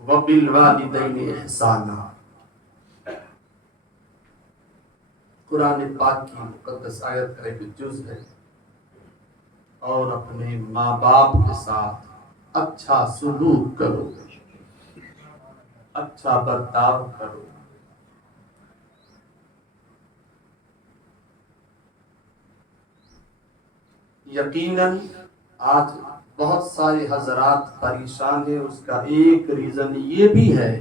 وبالوالدین احسانا۔ قرآن پاک کی مقدس آیت کا ایک جز ہے، اور اپنے ماں باپ کے ساتھ اچھا سلوک کرو، اچھا برتاؤ کرو۔ یقیناً آج بہت سارے حضرات پریشان ہیں، اس کا ایک ریزن یہ بھی ہے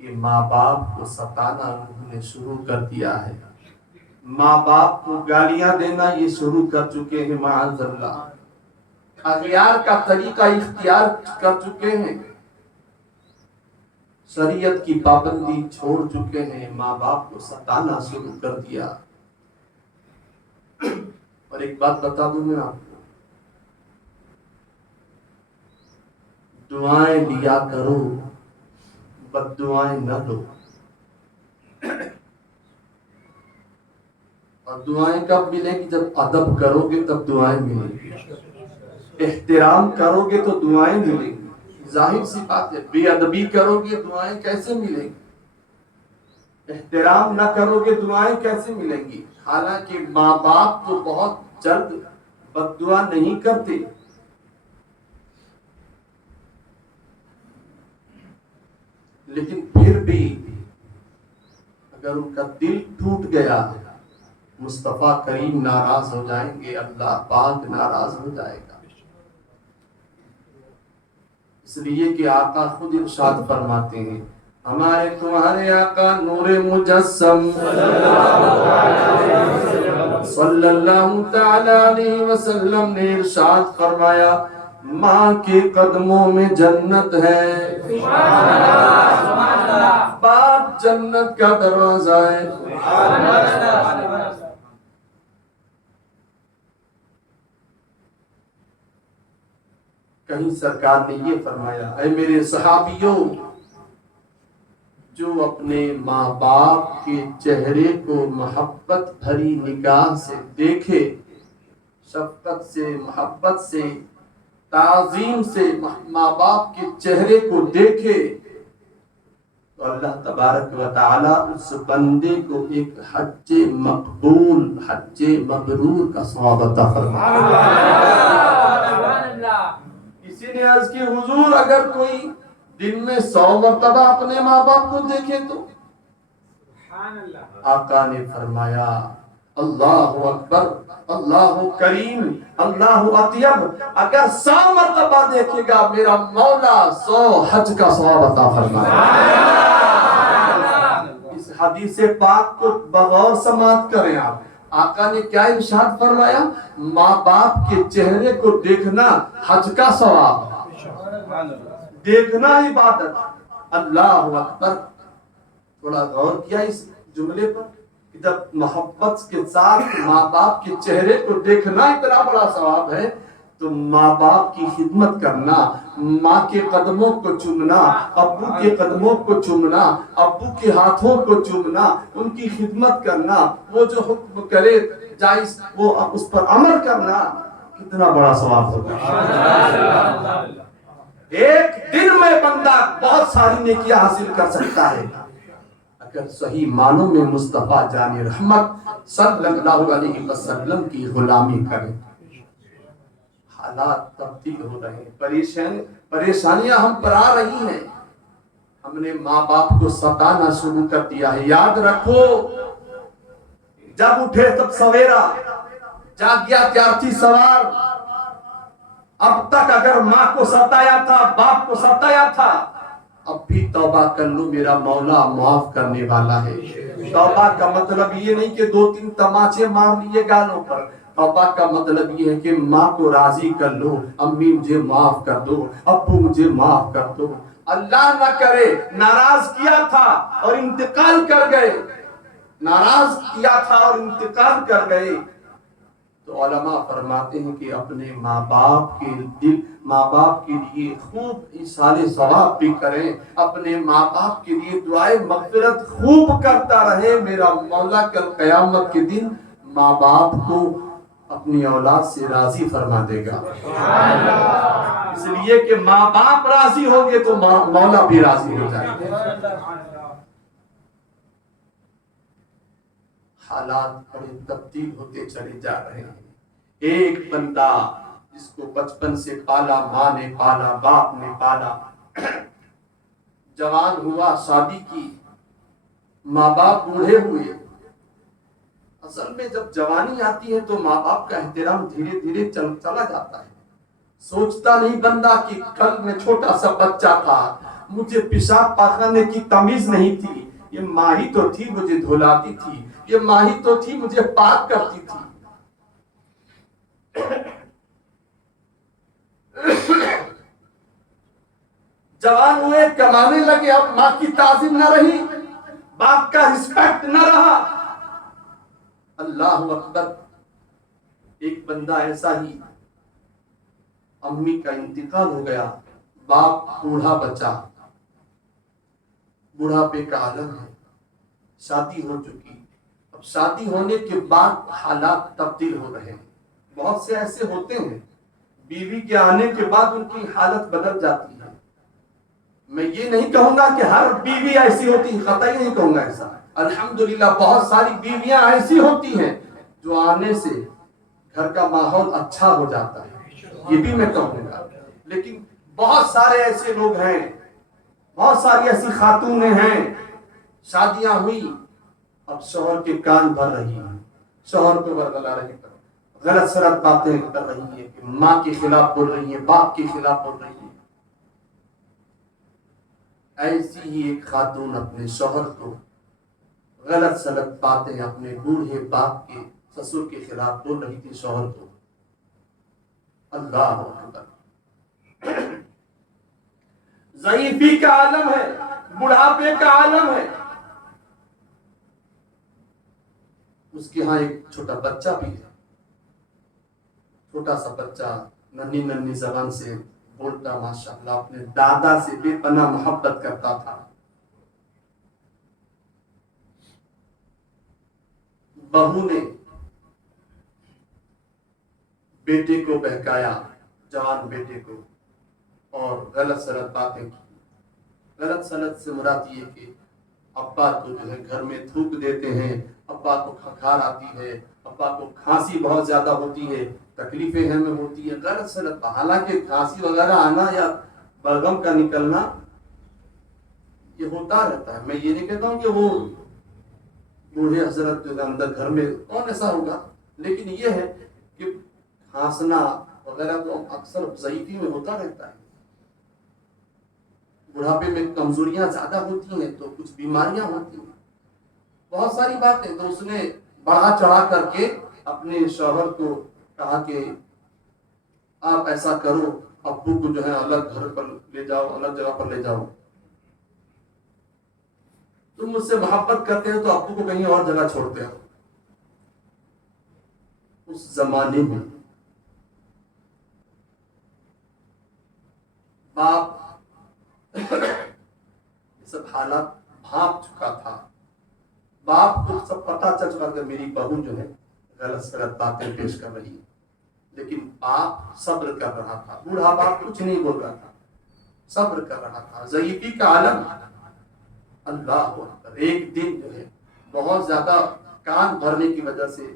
کہ ماں باپ کو ستانا انہوں نے شروع کر دیا ہے، ماں باپ کو گالیاں دینا یہ شروع کر چکے ہیں، معاذ اللہ اغیار کا طریقہ اختیار کر چکے ہیں، شریعت کی پابندی چھوڑ چکے ہیں، ماں باپ کو ستانا شروع کر دیا۔ اور ایک بات بتا دوں میں آپ کو، دعائیں لیا کرو، بد دعائیں نہ دو۔ اور دعائیں کب ملیں گی؟ جب ادب کرو گے تب دعائیں ملیں گی، احترام کرو گے تو دعائیں ملیں گی۔ ظاہر سی بات ہے، بے ادبی کرو گے دعائیں کیسے ملیں گی؟ احترام نہ کرو گے دعائیں کیسے ملیں گی؟ حالانکہ ماں باپ تو بہت جلد بد دعا نہیں کرتے، لیکن پھر بھی اگر ان کا دل ٹوٹ گیا، مصطفیٰ کریم ناراض ہو جائیں گے، اللہ پاک ناراض ہو جائے گا۔ اس لیے کہ آقا خود ارشاد فرماتے ہیں، ہمارے تمہارے آقا نور مجسم صلی اللہ تعالی علیہ وسلم نے ارشاد فرمایا، ماں کے قدموں میں جنت ہے، باپ جنت کا دروازہ ہے۔ کہیں سرکار نے یہ فرمایا، اے میرے صحابیوں، جو اپنے ماں باپ کے چہرے کو محبت بھری نگاہ سے دیکھے، شفقت سے، محبت سے، تعظیم سے ماں باپ کے چہرے کو دیکھے، تو اللہ تبارک و تعالی اس بندے کو ایک حج مقبول، حج مبرور کا ثواب عطا فرمائے۔ کسی نے عرض کی، حضور اگر کوئی دن میں 100 مرتبہ اپنے ماں باپ کو دیکھے تو؟ آقا نے فرمایا، اللہ اکبر، اللہ کریم، اللہ اطیب، اگر 100 مرتبہ دیکھے گا میرا مولا 100 حج کا ثواب عطا فرمائے۔ اس حدیث پاک کو بغور سماعت کریں آپ۔ آقا نے کیا ارشاد فرمایا؟ ماں باپ کے چہرے کو دیکھنا حج کا ثواب، دیکھنا عبادت۔ اللہ اکبر۔ تھوڑا غور کیا اس جملے پر کہ جب محبت کے ساتھ ماں باپ کے چہرے کو دیکھنا اتنا بڑا ثواب ہے، تو ماں باپ کی خدمت کرنا، ماں کے قدموں کو چومنا، ابو کے قدموں کو چومنا، ابو کے ہاتھوں کو چومنا، ان کی خدمت کرنا، وہ جو حکم کرے جائز وہ اس پر عمل کرنا، کتنا بڑا ثواب ہوگا۔ ایک دن میں بندہ بہت ساری نیکیاں حاصل کر سکتا ہے اگر صحیح معنوں میں مصطفیٰ جان رحمت صلی اللہ علیہ وسلم کی غلامی کرے۔ حالات تبدیل ہو رہے ہیں، پریشانیاں ہم پر آ رہی ہیں، ہم نے ماں باپ کو ستانا شروع کر دیا ہے۔ یاد رکھو، جب اٹھے تب سویرا، جاگ گیا تیارتی سوار۔ اب تک اگر ماں کو ستایا تھا، باپ کو ستایا تھا، اب بھی توبہ کر لو، میرا مولا معاف کرنے والا ہے۔ توبہ کا مطلب یہ نہیں کہ 2-3 تماچے مار لیے گالوں پر، توبہ کا مطلب یہ ہے کہ ماں کو راضی کر لو، امی مجھے معاف کر دو، ابو مجھے معاف کر دو۔ اللہ نہ کرے ناراض کیا تھا اور انتقال کر گئے، ناراض کیا تھا اور انتقال کر گئے، تو علماء فرماتے ہیں کہ اپنے ماں باپ کے لیے خوب ایصال ثواب بھی کریں، اپنے ماں باپ کے لیے دعائے مغفرت خوب کرتا رہے۔ میرا مولا کل قیامت کے دن ماں باپ کو اپنی اولاد سے راضی فرما دے گا، اس لیے کہ ماں باپ راضی ہوں گے تو مولا بھی راضی ہو جائے گا۔ حالات بڑے تبدیل ہوتے چلے جا رہے ہیں۔ ایک بندہ جس کو بچپن سے پالا، ماں نے پالا، باپ نے پالا، جوان ہوا، شادی کی، ماں باپ بوڑھے ہوئے۔ اصل میں جب جوانی آتی ہے تو ماں باپ کا احترام دھیرے دھیرے چلا جاتا ہے۔ سوچتا نہیں بندہ کہ کل میں چھوٹا سا بچہ تھا، مجھے پیشاب پاخانے کی تمیز نہیں تھی، یہ ماں ہی تو تھی مجھے دھلاتی تھی، یہ ماں ہی تو تھی مجھے پاک کرتی تھی۔ جوان ہوئے، کمانے لگے، اب ماں کی تعظیم نہ رہی، باپ کا رسپیکٹ نہ رہا۔ اللہ اکبر، ایک بندہ ایسا ہی، امی کا انتقال ہو گیا، باپ بوڑھا بچا، بوڑھاپے کا عالم ہے، شادی ہو چکی۔ اب شادی ہونے کے بعد حالات تبدیل ہو رہے ہیں۔ بہت سے ایسے ہوتے ہیں بیوی کے آنے کے بعد ان کی حالت بدل جاتی ہے۔ میں یہ نہیں کہوں گا کہ ہر بیوی ایسی ہوتی ہے، قطعی نہیں کہوں گا ایسا۔ الحمدللہ بہت ساری بیویاں ایسی ہوتی ہیں جو آنے سے گھر کا ماحول اچھا ہو جاتا ہے، یہ بھی میں کہوں گا۔ لیکن بہت سارے ایسے لوگ ہیں، بہت ساری ایسی خاتونیں ہیں، شادیاں ہوئی، اب شوہر کے کان بھر رہی ہیں، شوہر کو ورگلا رہی ہیں، غلط سلط باتیں کر رہی ہیں، ماں کے خلاف بول رہی ہیں، باپ کے خلاف بول رہی ہیں۔ ایسی ہی ایک خاتون اپنے شوہر کو غلط سلط باتیں اپنے بوڑھے باپ کے، سسر کے خلاف بول رہی تھی شوہر کو۔ اللہ اکبر، ضعیفی کا عالم ہے، بڑھاپے کا عالم ہے۔ اس کے ہاں ایک چھوٹا بچہ بھی ہے، چھوٹا سا بچہ ننھی ننھی زبان سے بولتا، ماشاءاللہ اپنے دادا سے بے پناہ محبت کرتا تھا۔ بہو نے بیٹے کو بہکایا، جوان بیٹے کو، اور غلط سلط باتیں کی۔ غلط سلط سے مراد یہ کہ ابا کو جو ہے گھر میں تھوک دیتے ہیں، ابا کو کھنکھار آتی ہے، ابا کو کھانسی بہت زیادہ ہوتی ہے، تکلیفیں ہمیں ہوتی ہے، غلط سلط۔ حالانکہ کھانسی وغیرہ آنا یا بلغم کا نکلنا یہ ہوتا رہتا ہے، میں یہ نہیں کہتا ہوں کہ وہ بوڑھے حضرت جو اندر گھر میں کون ایسا ہوگا، لیکن یہ ہے کہ کھانسنا وغیرہ تو اکثر ضعیفی میں ہوتا رہتا ہے۔ بڑھاپے میں کمزوریاں زیادہ ہوتی ہیں تو کچھ بیماریاں ہوتی ہیں، بہت ساری باتیں۔ تو اس نے بڑھا چڑھا کر کے اپنے شوہر کو کہا کہ آپ ایسا کرو، ابو کو جو ہے الگ گھر پر لے جاؤ، الگ جگہ پر لے جاؤ، تم مجھ سے محبت کرتے ہو تو ابو کو کہیں اور جگہ چھوڑتے ہو۔ اس زمانے میں باپ یہ سب حالات بھانپ چکا تھا، باپ کو سب پتا چل چکا کہ میری بہو جو ہے غلط سلط باتیں پیش کر رہی ہے، لیکن باپ صبر کر رہا تھا۔ بوڑھا باپ کچھ نہیں بول رہا تھا، صبر کر رہا تھا۔ ضعیفی کا عالم، اللہ اکبر۔ ایک دن جو ہے بہت زیادہ کان بھرنے کی وجہ سے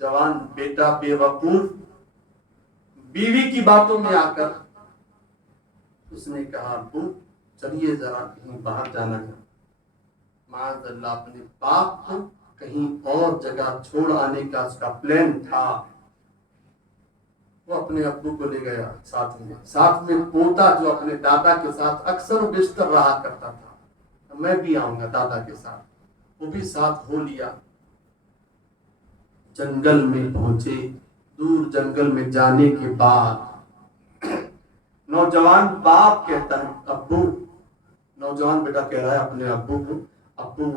جوان بیٹا بے وقوف بیوی کی باتوں میں آ کر اس نے کہا، ابو چلیے ذرا کہیں باہر جانا ہے۔ معاذ اللہ، اپنے باپ کو کہیں اور جگہ چھوڑ آنے کا اس کا پلان تھا۔ وہ اپنے ابو کو لے گیا ساتھ میں پوتا جو اپنے دادا کے ساتھ اکثر و بیشتر رہا کرتا تھا، میں بھی آؤں گا دادا کے ساتھ، وہ بھی ساتھ ہو لیا۔ جنگل میں پہنچے، دور جنگل میں جانے کے بعد نوجوان باپ کہتا ہے، ابو، نوجوان بیٹا کہہ رہا ہے اپنے ابو کو، ابو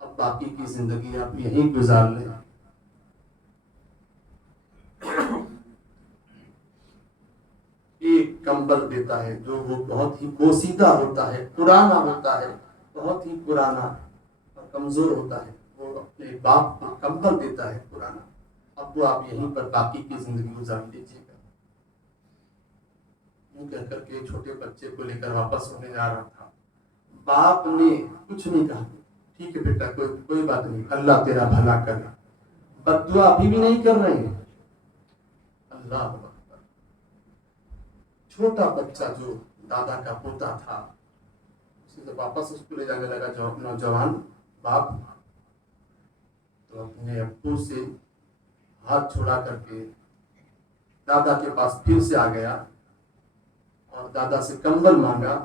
اب باقی کی زندگی آپ یہیں گزار لیں۔ ایک کمبل دیتا ہے جو وہ بہت ہی پوسیدہ ہوتا ہے، پرانا ہوتا ہے، بہت ہی پرانا اور کمزور ہوتا ہے، وہ اپنے باپ کو کمبل دیتا ہے پرانا۔ ابو آپ یہیں پر باقی کی زندگی گزار لیجیے گا. یوں کہہ کر کے چھوٹے بچے کو لے کر واپس ہونے جا رہا تھا. باپ نے کچھ نہیں کہا, ٹھیک ہے بیٹا کوئی بات نہیں, اللہ تیرا بھلا کرے. بد دعا ابھی بھی نہیں کر رہے ہیں. اللہ اکبر. چھوٹا بچہ جو دادا کا پوتا تھا, اسے جب واپس اس کو لے جانے لگا نوجوان باپ, تو اپنے ابو سے ہاتھ چھوڑا کر کے دادا کے پاس پھر سے آ گیا اور دادا سے کمبل مانگا.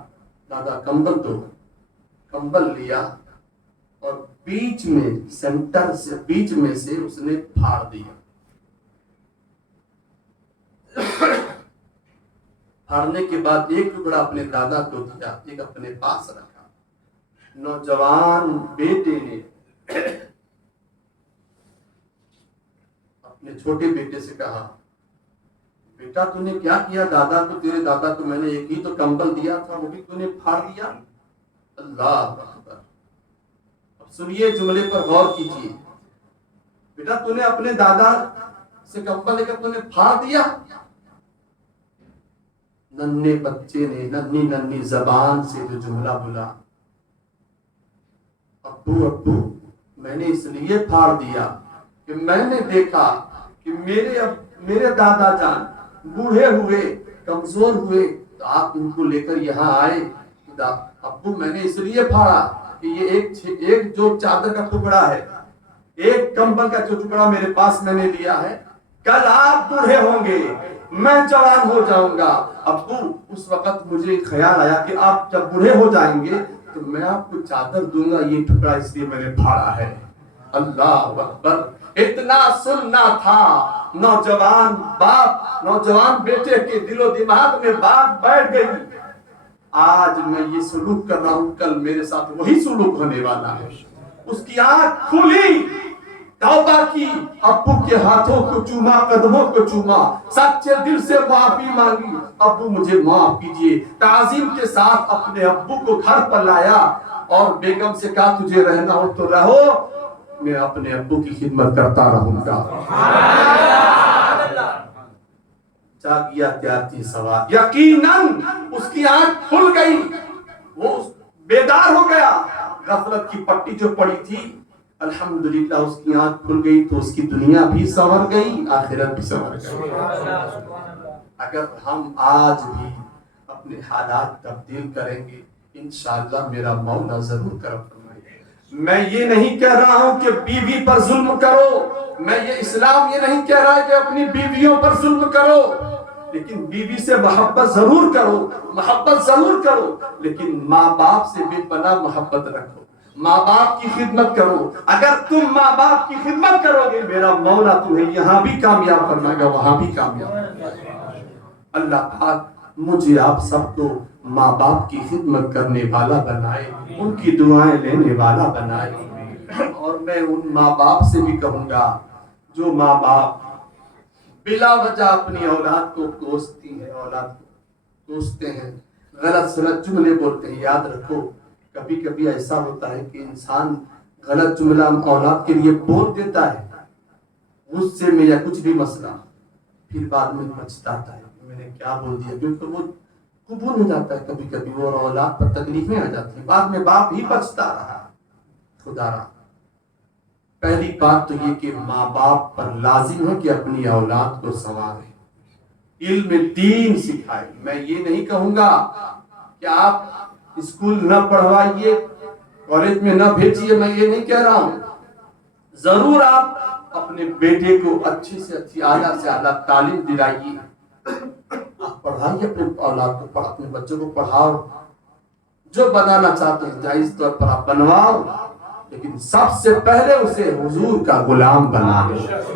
دادا کمبل دو, کمبل لیا اور بیچ میں سینٹر سے بیچ میں سے اس نے پھاڑ دیا. پھاڑنے کے بعد ایک ٹکڑا اپنے دادا کو دیا, ایک اپنے پاس رکھا. نوجوان بیٹے نے اپنے چھوٹے بیٹے سے کہا, بیٹا تو نے کیا کیا؟ دادا کو, تیرے دادا کو میں نے ایک ہی تو کمبل دیا تھا, وہ بھی تو نے پھاڑ دیا. اللہ اکبر. اب سنیے جملے پر غور کیجیے. بیٹا تو نے اپنے دادا سے کمبل لے کر تو نے پھاڑ دیا. ننھے بچے نے ننھی زبان سے جو جملہ بولا, ابو ابو میں نے اس لیے پھاڑ دیا کہ میں نے دیکھا کہ میرے دادا جان بوڑھے ہوئے, کمزور ہوئے, تو آپ ان کو لے کر یہاں آئے. ابو میں نے اس لیے پھاڑا کہ یہ ایک جو چادر کا ٹکڑا ہے, ایک کمبل کا جو ٹکڑا میرے پاس میں نے لیا ہے, کل آپ بوڑھے ہوں گے, میں جوان ہو جاؤں گا. ابو اس وقت مجھے خیال آیا کہ آپ جب بوڑھے ہو جائیں گے تو میں آپ کو چادر دوں گا, یہ ٹکڑا اس لیے میں نے پھاڑا ہے. اللہ اکبر. اتنا سننا تھا. نوجوان باپ, نوجوان بیٹے کے دل و دماغ میں بات بیٹھ گئی. آج میں یہ سلوک کر رہا ہوں, کل میرے ساتھ وہی سلوک ہونے والا ہے. اس کی آنکھ کھلی, توبہ کی, ابو کے ہاتھوں کو چوما, قدموں کو چوما, سچے دل سے معافی مانگی, ابو مجھے معاف کیجیے. تعظیم کے ساتھ اپنے ابو کو گھر پر لایا اور بیگم سے کہا تجھے رہنا ہو تو رہو, میں اپنے ابو کی خدمت کرتا رہوں گا. جاگیا تیاتی سوال. یقیناً اس کی آنکھ کھل گئی, وہ بیدار ہو گیا. غفلت کی پٹی جو پڑی تھی, الحمدللہ اس کی آنکھ کھل گئی تو اس کی دنیا بھی سنور گئی, آخرت بھی سنور گئی. اگر ہم آج بھی اپنے حالات تبدیل کریں گے, انشاءاللہ میرا مولا ضرور کرم فرمائے گا. میں یہ نہیں کہہ رہا ہوں کہ بیوی پر ظلم کرو, میں یہ اسلام یہ نہیں کہہ رہا کہ اپنی بیویوں پر ظلم کرو, لیکن بیوی سے محبت ضرور کرو, محبت ضرور کرو, لیکن ماں باپ سے بے پناہ محبت رکھو, ماں باپ کی خدمت کرو. اگر تم ماں باپ کی خدمت کرو گے, میرا مولا تمہیں یہاں بھی کامیاب فرمائے گا, وہاں بھی کامیاب فرمائے گا. اللہ پاک مجھے آپ سب کو ماں باپ کی خدمت کرنے والا بنائے, ان کی دعائیں لینے والا بنائے. اور میں ان ماں باپ سے بھی کہوں گا جو ماں باپ بلا وجہ اپنی اولاد کو کوستی ہیں, اولاد کو کوستے ہیں, غلط سلط جملے بولتے ہیں. یاد رکھو کبھی کبھی ایسا ہوتا ہے کہ انسان غلط جملہ اولاد کے لیے بول دیتا ہے غصے میں یا کچھ بھی مسئلہ, پھر بعد میں پچھتاتا ہے میں نے کیا بول دیا, کیونکہ وہ قبول ہو جاتا ہے کبھی کبھی, وہ اولاد پر تکلیفیں آ جاتی ہیں, بعد میں باپ ہی پچھتا رہا. خدا را پہلی بات تو یہ کہ ماں باپ پر لازم ہے کہ اپنی اولاد کو سنوارے, علم دین سکھائے. میں یہ نہیں کہوں گا کہ آپ اسکول نہ پڑھوائیے, کالج میں نہ بھیجیے, میں یہ نہیں کہہ رہا ہوں. ضرور آپ اپنے بیٹے کو اچھی سے اچھی اعلیٰ سے اعلیٰ تعلیم دلائیے, آپ پڑھائیے اپنے اولاد کو, اپنے بچوں کو پڑھاؤ, جو بنانا چاہتے ہیں جائز طور پر آپ بنواؤ, لیکن سب سے پہلے اسے حضور کا غلام بنا دو.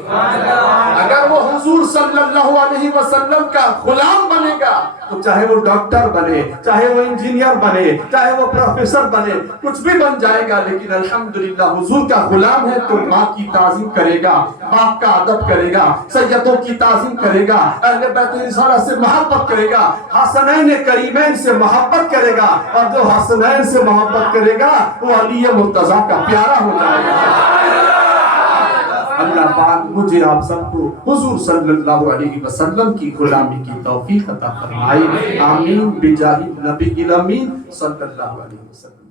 اگر وہ حضور صلی اللہ علیہ وسلم کا غلام بنے گا تو چاہے وہ ڈاکٹر بنے, چاہے وہ انجینئر بنے, چاہے وہ پروفیسر بنے, کچھ بھی بن جائے گا, لیکن الحمدللہ حضور کا غلام ہے تو ماں کی تعظیم کرے گا, باپ کا ادب کرے گا, سیدوں کی تعظیم کرے گا, اہل بیت رسالہ سے محبت کرے گا, حسنین کریمین سے محبت کرے گا, اور جو حسنین سے محبت کرے گا وہ علی مرتضیٰ کا پیارا ہو جائے گا. اللہ پاک مجھے آپ سب کو حضور صلی اللہ علیہ وسلم کی غلامی کی توفیق عطا فرمائے. آمین بجاہ نبی الامین صلی اللہ علیہ وسلم.